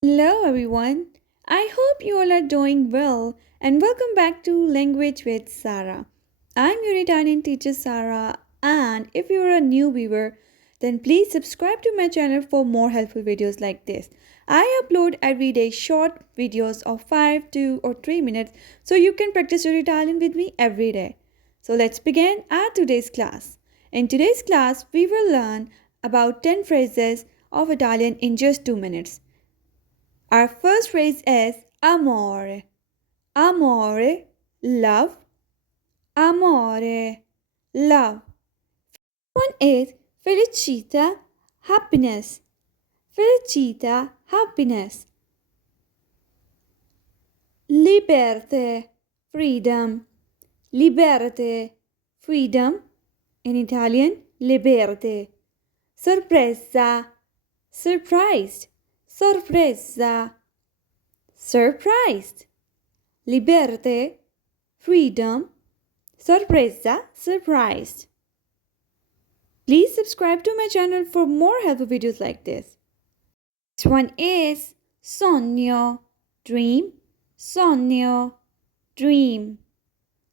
Hello everyone. I hope you all are doing well and welcome back to Language with Sarah. I'm your Italian teacher Sarah, and if you're a new viewer, then please subscribe to my channel for more helpful videos like this. I upload every day short videos of 5, 2 or 3 minutes so you can practice your Italian with me every day. So let's begin our today's class. In today's class, we will learn about 10 phrases of Italian in just 2 minutes. Our first phrase is amore. Amore, love. Amore, love. One is felicita, happiness. Felicita, happiness. Liberte, freedom. Liberte, freedom. In Italian, liberte. Sorpresa, surprised. Sorpresa, surprised. Liberte, freedom. Sorpresa, surprised. Please subscribe to my channel for more helpful videos like this. Next one is sogno, dream. Sogno, dream.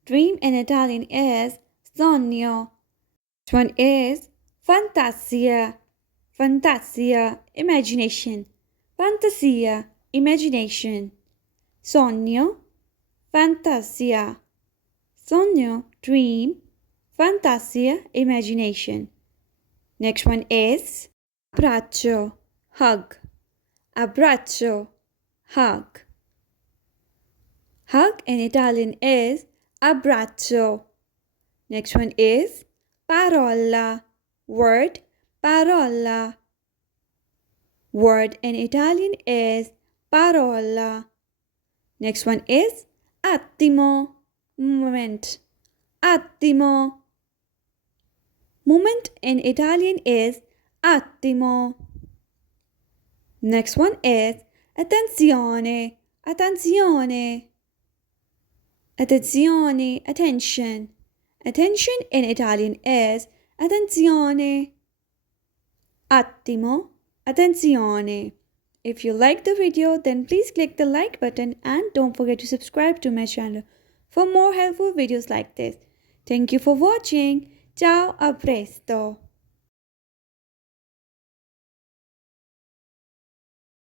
Dream in Italian is sogno. Next one is fantasia. Fantasia, imagination. Fantasia, imagination. Sogno, fantasia. Sogno, dream. Fantasia, imagination. Next one is abbraccio, hug. Abbraccio, hug. Hug in Italian is abbraccio. Next one is parola, word, parola. Word in Italian is parola. Next one is attimo, moment. Attimo. Moment in Italian is attimo. Next one is attenzione, attenzione. Attenzione, attention. Attention in Italian is attenzione. Attimo, attenzione. If you like the video, then please click the like button and don't forget to subscribe to my channel for more helpful videos like this. Thank you for watching. Ciao, a presto.